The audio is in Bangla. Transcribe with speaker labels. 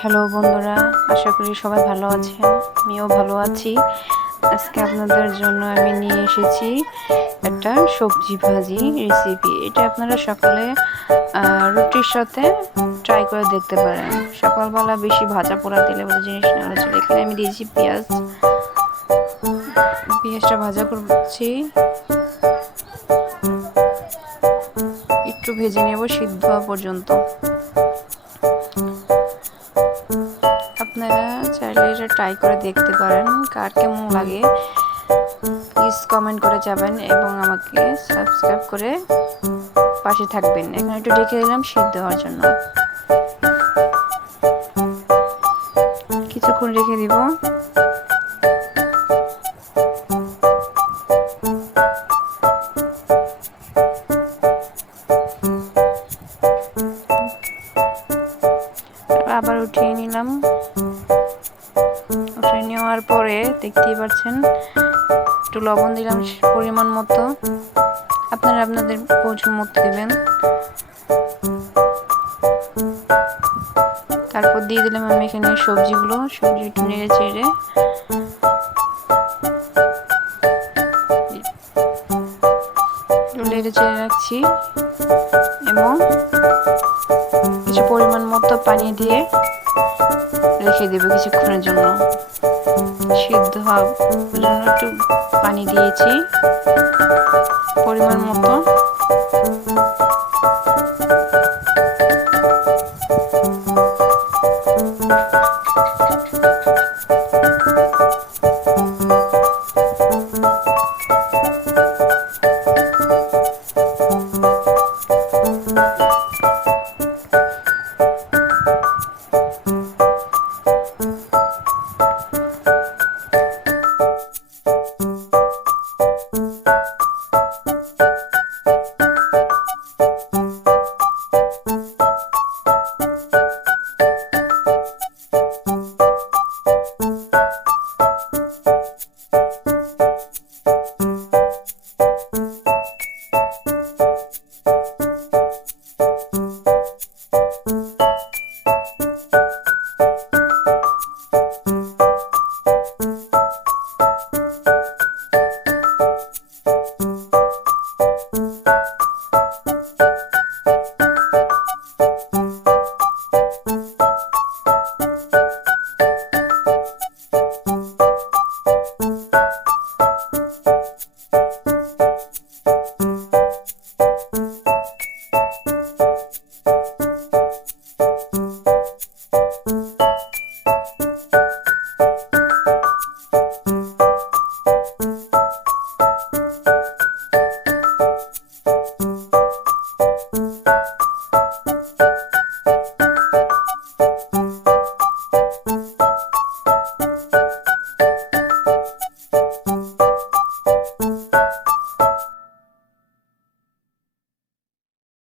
Speaker 1: হ্যালো বন্ধুরা, আশা করি সবাই ভালো আছেন। আমিও ভালো আছি। আজকে আপনাদের জন্য আমি নিয়ে এসেছি একটা সবজি ভাজি রেসিপি এটা আপনারা সকালে রুটির সাথে ট্রাই করে দেখতে পারেন। সকালবেলা বেশি ভাজা পোড়া দিলে বলে জিনিস নেওয়া ছিল এখানে আমি দিয়েছি পেঁয়াজ। পেঁয়াজটা ভাজা করছি। একটু ভেজে নেব সিদ্ধ হওয়া পর্যন্ত। চাইলে এটা ট্রাই করে দেখতে পারেন, কার কেমন লাগে। প্লিজ কমেন্ট করে যাবেন এবং আমাকে সাবস্ক্রাইব করে পাশে থাকবেন। এখন একটু রেখে দিলাম সিদ্ধ হওয়ার জন্য। কিছুক্ষণ রেখে দিব। আবার উঠিয়ে নিলাম। নেওয়ার পরে দেখতেই পাচ্ছেন, একটু লবণ দিলাম পরিমাণ মতো। আপনারা আপনাদের প্রচুর মতো দেবেন। তারপর দিয়ে দিলাম আমি এখানে সবজিগুলো সবজি একটু নেড়ে চেড়ে। নেড়ে চেড়ে রাখছি, এবং কিছু পরিমাণ মতো পানি দিয়ে রেখে দেবো কিছুক্ষণের জন্য। সিদ্ধ হওয়ার জন্য একটু পানি দিয়েছি। পরিমাণ মতো Thank you.